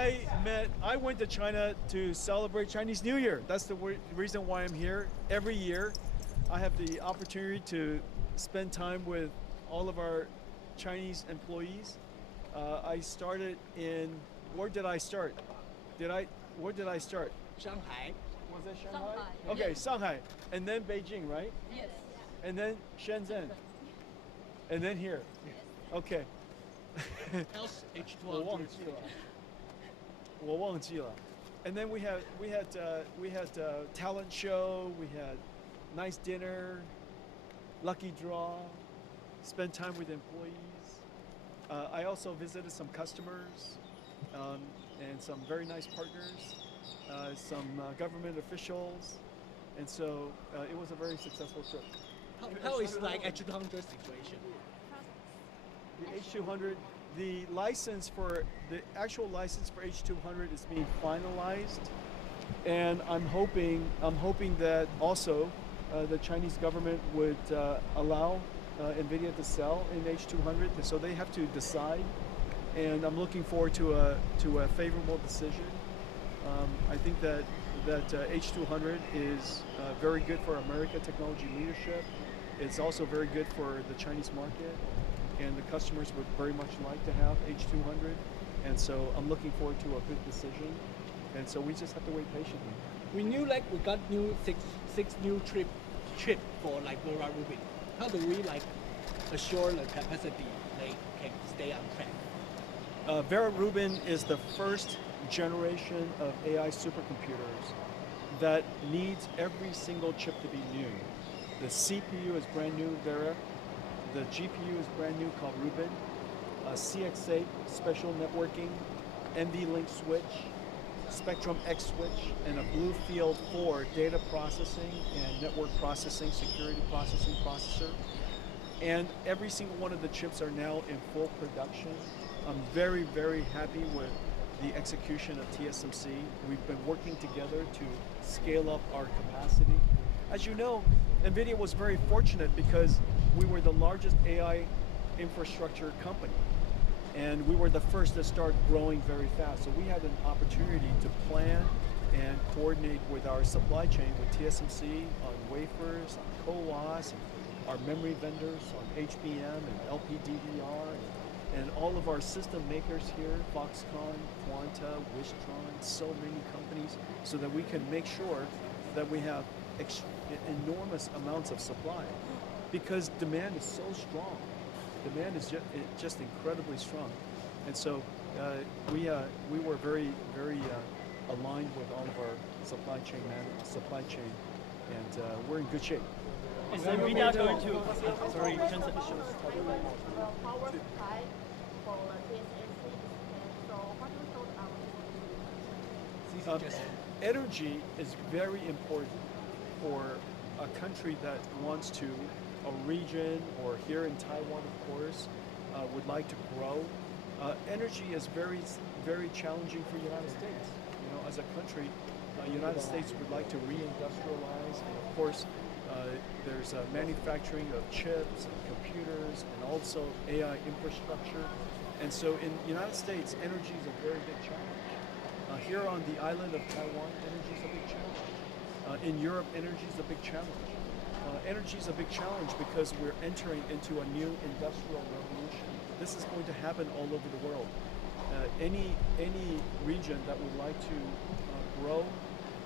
I went to China to celebrate Chinese New Year. That's the reason why I'm here. Every year, I have the opportunity to spend time with all of our Chinese employees. I started in, where did I start? Where did I start? Shanghai. Was it Shanghai? Shanghai. Okay, Yes. Shanghai. And then Beijing, right? Yes. And then Shenzhen. And then here. Okay. How's 我忘 H200? 记了。我忘记了。And then we had talent show. We had nice dinner, lucky draw, spend time with employees. I also visited some customers and some very nice partners, some government officials, and so it was a very successful trip. How is like H200 situation? The H200, the actual license for H200 is being finalized, and I'm hoping that also the Chinese government would allow NVIDIA to sell in H200. So they have to decide, and I'm looking forward to a favorable decision. I think that H200 is very good for America technology leadership. It's also very good for the Chinese market, and the customers would very much like to have H200. And so I'm looking forward to a good decision. And so we just have to wait patiently. We knew like we got new six new chip for like Vera Rubin. How do we like assure the capacity they can stay on track? Vera Rubin is the first generation of AI supercomputers that needs every single chip to be new. The CPU is brand new, Vera. The GPU is brand new, called Rubin. CX8 special networking, NVLink switch, Spectrum X switch, and a Bluefield 4 data processing and network processing, security processing processor. And every single one of the chips are now in full production. I'm very, very happy with the execution of TSMC. We've been working together to scale up our capacity. As you know, NVIDIA was very fortunate because we were the largest AI infrastructure company, and we were the first to start growing very fast. So we had an opportunity to plan and coordinate with our supply chain, with TSMC on wafers, on CoWoS, and our memory vendors on HBM and LPDDR, and all of our system makers here, Foxconn, Quanta, Wistron, so many companies, so that we can make sure that we have enormous amounts of supply, because demand is so strong. Demand is just incredibly strong, and so we were very aligned with all of our supply chain, and we're in good shape. Is NVIDIA going to sorry, translate. Power supply for the TSMC, and so what do you thought about this? Energy is very important for a country that wants to, a region, or here in Taiwan, of course, would like to grow. Energy is very challenging for the United States. You know, as a country, the United States would like to reindustrialize, and of course, there's manufacturing of chips and computers, and also AI infrastructure. And so in the United States, energy is a very big challenge. Here on the island of Taiwan, energy is a big challenge. In Europe, energy is a big challenge. Energy is a big challenge because we're entering into a new industrial revolution. This is going to happen all over the world. Any region that would like to grow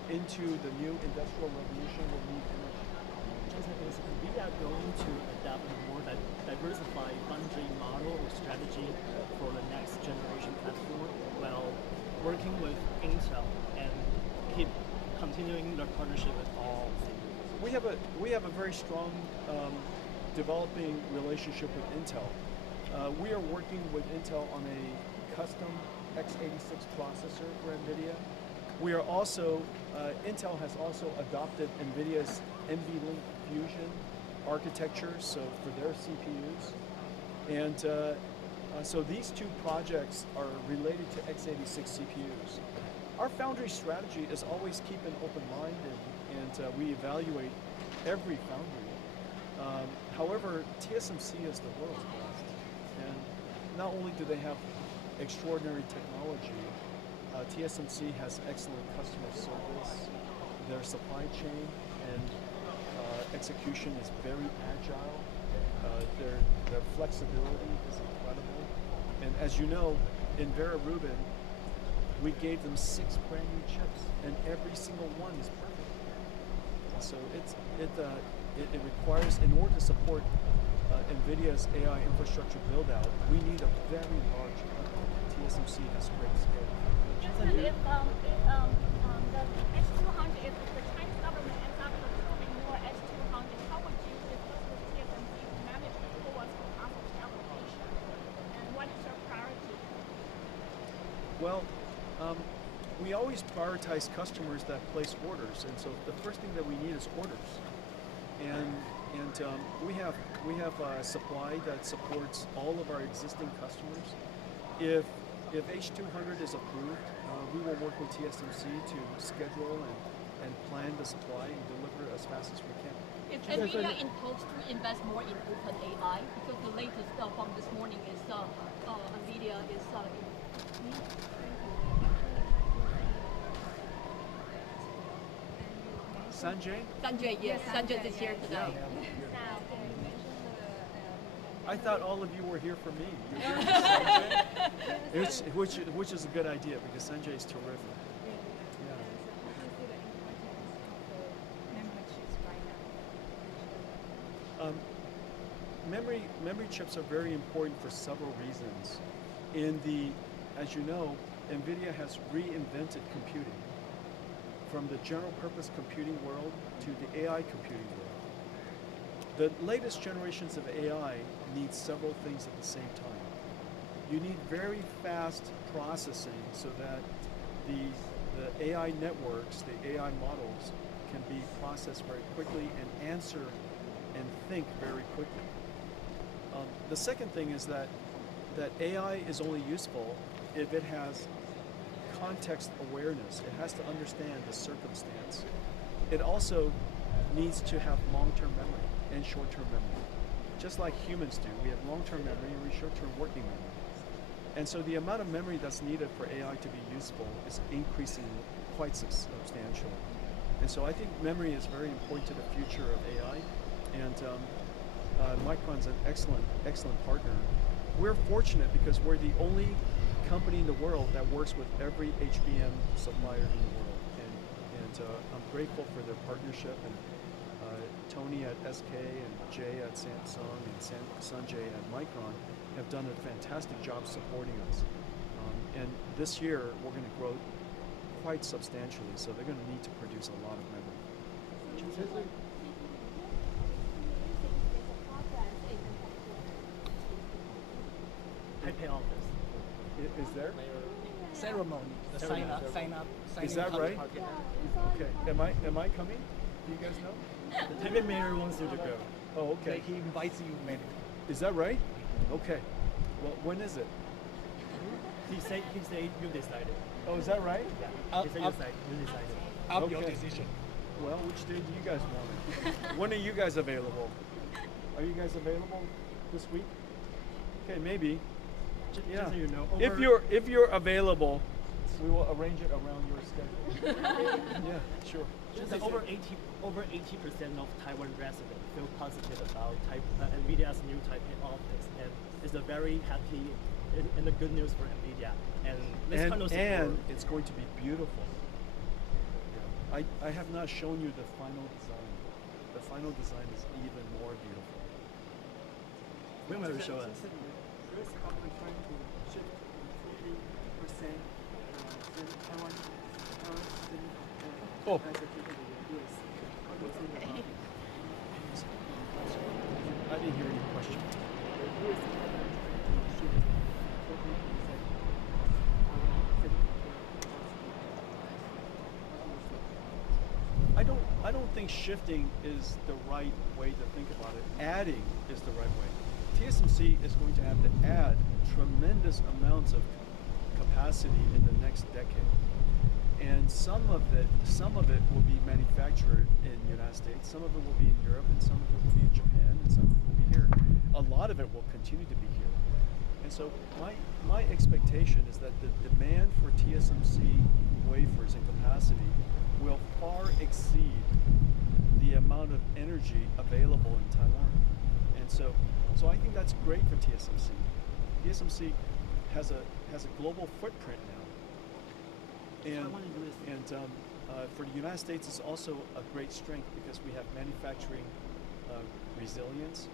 into the new industrial revolution will need energy. Is NVIDIA going to adapt a more diversified foundry model or strategy for the next generation platform while working with Intel and keep continuing their partnership with all? We have a very strong developing relationship with Intel. We are working with Intel on a custom x86 processor for NVIDIA. We are also, Intel has also adopted NVIDIA's NVLink Fusion architecture, so for their CPUs. And so these two projects are related to x86 CPUs. Our foundry strategy is always keep an open mind, and we evaluate every foundry. However, TSMC is the world's best. And not only do they have extraordinary technology, TSMC has excellent customer service. Their supply chain and execution is very agile. Their flexibility is incredible. And as you know, in Vera Rubin, we gave them 6 brand new chips, and every single one is perfect. So it requires, in order to support NVIDIA's AI infrastructure build out, we need a very large company. TSMC has great scale. If the H200, if the Chinese government ends up approving more H200, how would you discuss with TSMC to manage the towards the cost allocation? And what is your priority? Well, we always prioritize customers that place orders, and so the first thing that we need is orders. And we have a supply that supports all of our existing customers. If H200 is approved, we will work with TSMC to schedule and plan the supply and deliver as fast as we can. Is NVIDIA in talks to invest more in OpenAI? Because the latest from this morning is NVIDIA is Sanjay? Sanjay, yes, Sanjay is here today. I thought all of you were here for me. You're here for Sanjay? Which is a good idea because Sanjay is terrific. Memory chips are very important for several reasons. As you know, NVIDIA has reinvented computing from the general purpose computing world to the AI computing world. The latest generations of AI need several things at the same time. You need very fast processing so that the AI networks, the AI models can be processed very quickly and answer and think very quickly. The second thing is that AI is only useful if it has context awareness. It has to understand the circumstance. It also needs to have long-term memory and short-term memory. Just like humans do, we have long-term memory and we have short-term working memory. And so the amount of memory that's needed for AI to be useful is increasing quite substantially. And so I think memory is very important to the future of AI. And Micron's an excellent partner. We're fortunate because we're the only company in the world that works with every HBM supplier in the world. And I'm grateful for their partnership. And Tony at SK and Jay at Samsung and Sanjay at Micron have done a fantastic job supporting us. And this year, we're going to grow quite substantially, so they're going to need to produce a lot of memory. Taipei office. Is there? Ceremony, the sign up. Is that right? Okay. Am I coming? Do you guys know? The Taipei mayor wants you to go. Oh, okay. He invites you, maybe. Is that right? Okay. Well, when is it? He said you decided. Oh, is that right? Yeah. He said you decided. Up your Okay. decision. Well, which day do you guys want it? When are you guys available? Are you guys available this week? Okay, maybe. Yeah. Just so you know, If you're available, we will arrange it around your schedule. Yeah, sure. just like over 80% of Taiwan residents feel positive about NVIDIA's new Taipei office, and it's a very happy and a good news for NVIDIA. And this kind of support. And it's going to be beautiful. I have not shown you the final design. The final design is even more beautiful. When will you show us? US government trying to shift 40% Taiwan Oh. as a to the US. What do you think about it? I didn't hear any question. The US government trying to shift 40% I don't think shifting is the right way to think about it. Adding is the right way. TSMC is going to have to add tremendous amounts of capacity in the next decade. And some of it will be manufactured in the United States, some of it will be in Europe, and some of it will be in Japan, and some of it will be here. A lot of it will continue to be here. And so my expectation is that the demand for TSMC capacity will far exceed the amount of energy available in Taiwan. And so I think that's great for TSMC. TSMC has a global footprint now. And for the United States, it's also a great strength because we have manufacturing resilience.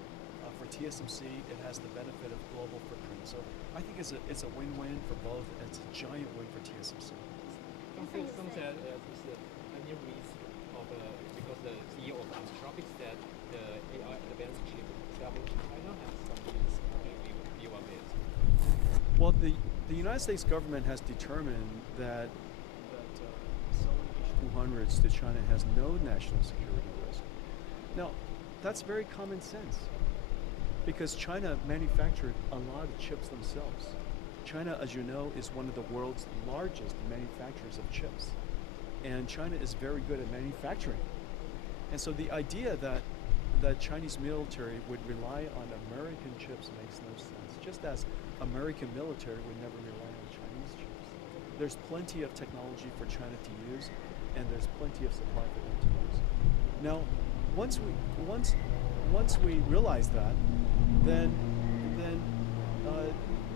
For TSMC, it has the benefit of global footprint. So I think it's a win-win for both, and it's a giant win for TSMC. Some said it's a new risk of because the CEO of Anthropic said the AI advanced chip travel to China has some risk. View of it. Well, the United States government has determined that selling H200s to China has no national security risk. Now, that's very common sense, because China manufactured a lot of chips themselves. China, as you know, is one of the world's largest manufacturers of chips. And China is very good at manufacturing. And so the idea that the Chinese military would rely on American chips makes no sense, just as American military would never rely on Chinese chips. There's plenty of technology for China to use, and there's plenty of supply for them to use. Now, once we realize that, then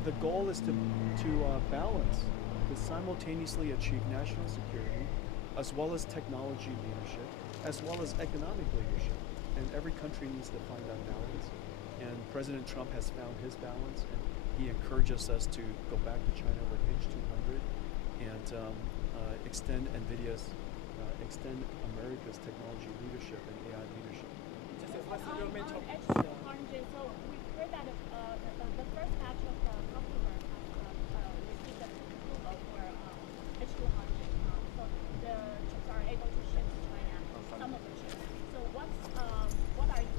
the goal is to balance, to simultaneously achieve national security, as well as technology leadership, as well as economic leadership. And every country needs to find that balance. And President Trump has found his balance, and he encourages us to go back to China with H200 and extend America's technology leadership and AI leadership. On H200, so we heard that the first batch of customers have received the approval for H200. So the chips are able to ship to China, some of the chips. So what are you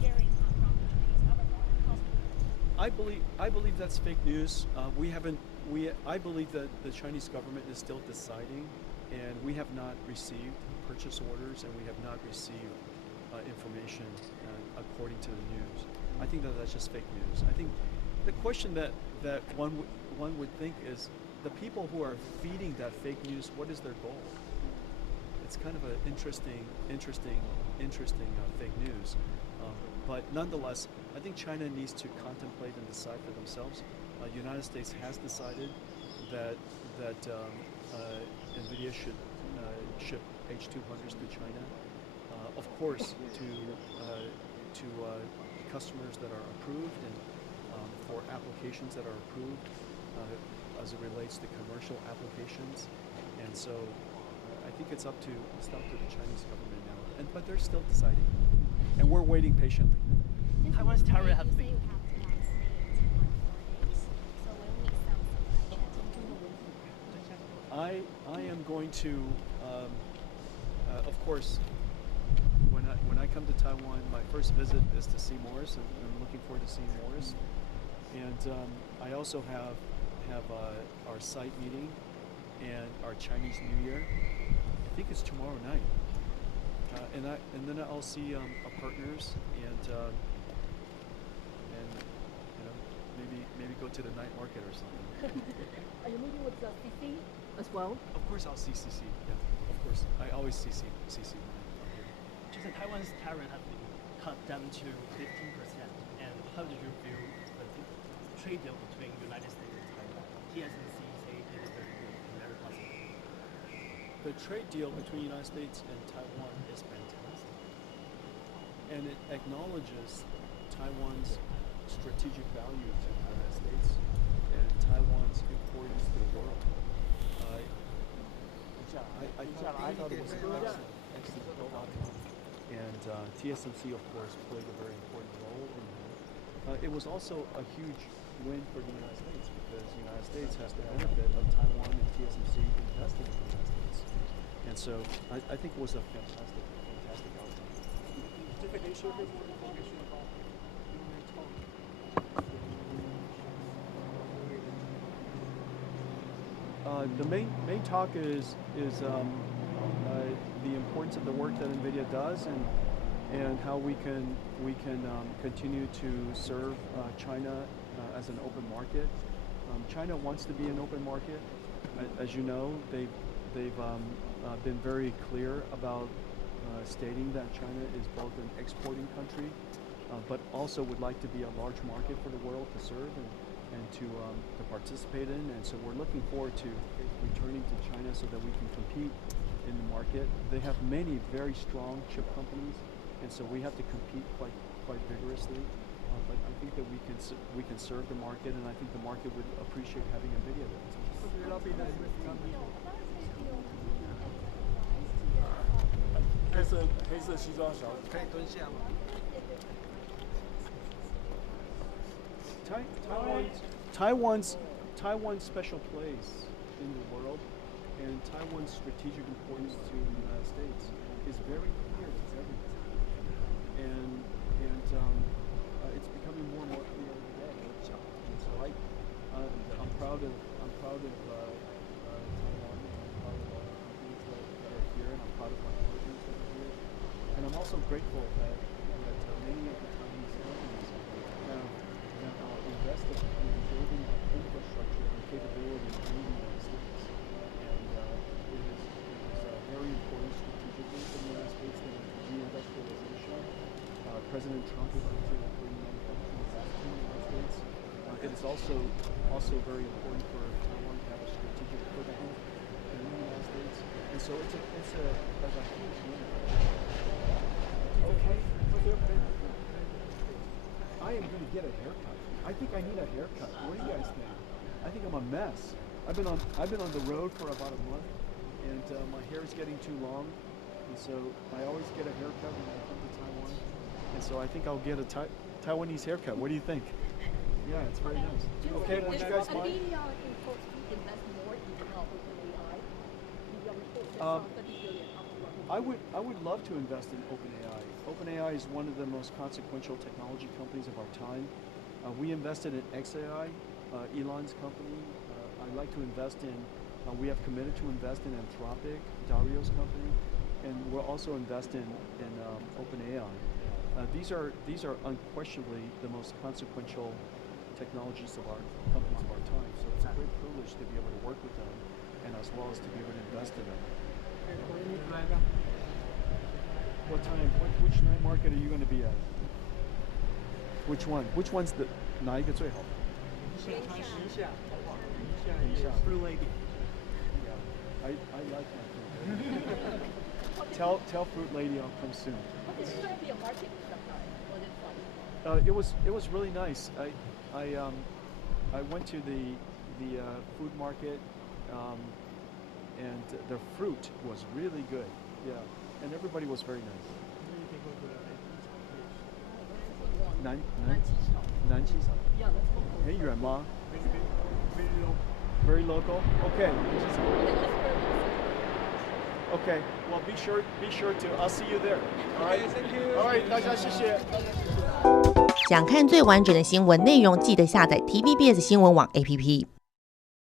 hearing from the Chinese government or customers? I believe that's fake news. I believe that the Chinese government is still deciding, and we have not received purchase orders, and we have not received information according to the news. I think that's just fake news. I think the question that one would think is, the people who are feeding that fake news, what is their goal? It's kind of an interesting fake news. But nonetheless, I think China needs to contemplate and decide for themselves. United States has decided that NVIDIA should ship H200s to China. Of course, to customers that are approved, and for applications that are approved as it relates to commercial applications. And so I think it's up to the Chinese government now. But they're still deciding, and we're waiting patiently. Taiwan's tariff has You say been. you have to vaccinate on 4 days. So when we sell supply chain. I am going to, of course, when I come to Taiwan, my first visit is to see Morris, and I'm looking forward to seeing Morris. And I also have our site meeting and our Chinese New Year. I think it's tomorrow night. And then I'll see our partners, and maybe go to the night market or something. Are you meeting with the CC as well? Of course, I'll see CC. Yeah, of course, I always see CC. Just Taiwan's tariff has been cut down to 15%. And how did you view the trade deal between United States and Taiwan? TSMC say it is very good and very positive. The trade deal between the United States and Taiwan is fantastic, and it acknowledges Taiwan's strategic value to the United States and Taiwan's importance to the world. I thought it was an excellent outcome, and TSMC, of course, played a very important role in that. It was also a huge win for the United States, because the United States has the benefit of Taiwan and TSMC investing in the United States. And so I think it was a fantastic outcome. The main talk is the importance of the work that NVIDIA does, and how we can continue to serve China as an open market. China wants to be an open market. As you know, they've been very clear about stating that China is both an exporting country, but also would like to be a large market for the world to serve and to participate in. And so we're looking forward to returning to China so that we can compete in the market. They have many very strong chip companies, and so we have to compete quite vigorously. But I think that we can serve the market, and I think the market would appreciate having a video there. 黑色西装小姐，可以蹲下吗？ Taiwan's special place in the world and Taiwan's strategic importance to the United States is very clear to everyone, and it's becoming more and more clear every day. And so I'm proud of Taiwan, and I'm proud of all the companies that are here, and I'm proud of my partners that are here, and I'm also grateful that many of the Chinese companies have invested in building up infrastructure and capability in the United States. And it is very important strategically for the United States that reindustrialization. President Trump would like to bring manufacturing back to the United States. It is also very important for Taiwan to have a strategic foothold in the United States. And so it's a huge win. Okay. I am going to get a haircut. I think I need a haircut. What do you guys think? I think I'm a mess. I've been on the road for about a month, and my hair is getting too long, and so I always get a haircut when I come to Taiwan, and so I think I'll get a Taiwanese haircut. What do you think? Yeah, it's very nice. Okay, would you guys mind? I would love to invest in OpenAI. OpenAI is one of the most consequential technology companies of our time. We invested in XAI, Elon's company. I'd like to invest in, we have committed to invest in Anthropic, Dario's company, and we'll also invest in OpenAI. These are unquestionably the most consequential technologies of our companies of our time. So it's a great privilege to be able to work with them, and as well as to be able to invest in them. What time? Which night market are you going to be at? Which one? Which one's the 哪一个最好？等一下 Blue Lady. Yeah, I like that. Tell Fruit Lady I'll come soon. It's going to be a market sometime. It was really nice. I went to the food market, and the fruit was really good. Yeah, and everybody was very nice. 南机场很远吗 Very local. Okay. Okay. Well, be sure to. I'll see you there. All right. Thank you. All right. 大家谢谢。想看最完整的新闻内容，记得下载 TVBS 新闻网 APP。